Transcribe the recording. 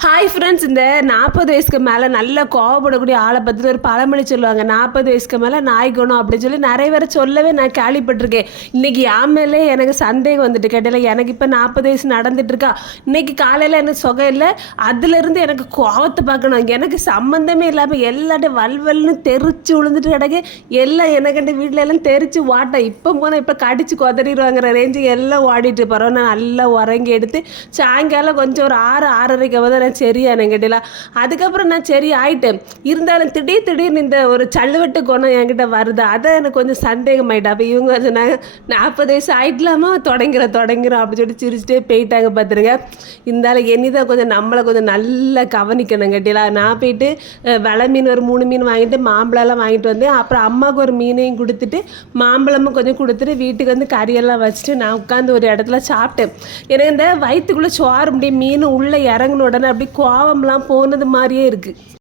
Hi friends, இந்த 40 வயசுக்கு மேலே நல்ல கோவப்படக்கூடிய ஆளை பற்றி ஒரு பழமொழி சொல்லுவாங்க. 40 வயசுக்கு மேலே நாய் குணம் அப்படின்னு சொல்லி நிறைய பேர் சொல்லவே நான் கேள்விப்பட்டிருக்கேன். இன்றைக்கி என் மேலே எனக்கு சந்தேகம் வந்துட்டு கேட்டல. எனக்கு இப்போ 40 வயசு நடந்துட்டு இருக்கா. இன்றைக்கி காலையில் எனக்கு சுகம் இல்லை. அதுலேருந்து எனக்கு கோவத்தை பார்க்கணும். எனக்கு சம்மந்தமே இல்லாமல் எல்லாட்டையும் வல்வல்னு தெரிச்சு விழுந்துட்டு கிடக்கு. எல்லாம் எனக்கு வீட்டில் எல்லாம் தெரிச்சு வாட்டேன். இப்போ போனால் இப்போ கடிச்சு கொதறிடுவாங்கிற ரேஞ்சுக்கு எல்லாம் ஓடிட்டு போகிறோம். நான் நல்லா உறங்கி எடுத்து சாயங்காலம் கொஞ்சம் ஒரு 6:30க்கு தான் நான் சரியான கேட்டல. அதுக்கப்புறம் நான் சரி ஆயிட்டேன். இருந்தாலும் திடீர்னு இந்த ஒரு சல்லுவட்டு குணம் என்கிட்ட வருது. அதை எனக்கு கொஞ்சம் சந்தேகமாயிட்டேன். அப்போ இவங்க சொன்னாங்க 40 வயசு ஆயிட்டலாமா தொடங்கிறோம் அப்படின்னு சொல்லி சிரிச்சுட்டே போயிட்டாங்க. பார்த்துருங்க, இருந்தாலும் என்னதான் கொஞ்சம் நம்மளை கொஞ்சம் நல்லா கவனிக்கணும் கேட்டீங்களா. நான் போயிட்டு வெலை மீன் ஒரு 3 மீன் வாங்கிட்டு மாம்பழம்லாம் வாங்கிட்டு வந்தேன். அப்புறம் அம்மாவுக்கு ஒரு மீனையும் கொடுத்துட்டு மாம்பழமும் கொஞ்சம் கொடுத்துட்டு வீட்டுக்கு வந்து கறியெல்லாம் வச்சுட்டு நான் உட்காந்து ஒரு இடத்துல சாப்பிட்டேன். எனக்கு இந்த வயிற்றுக்குள்ளே சோறு முடியும் மீன் உள்ளே இறங்கின உடனே அப்படி கோவம்லாம் போனது மாதிரியே இருக்குது.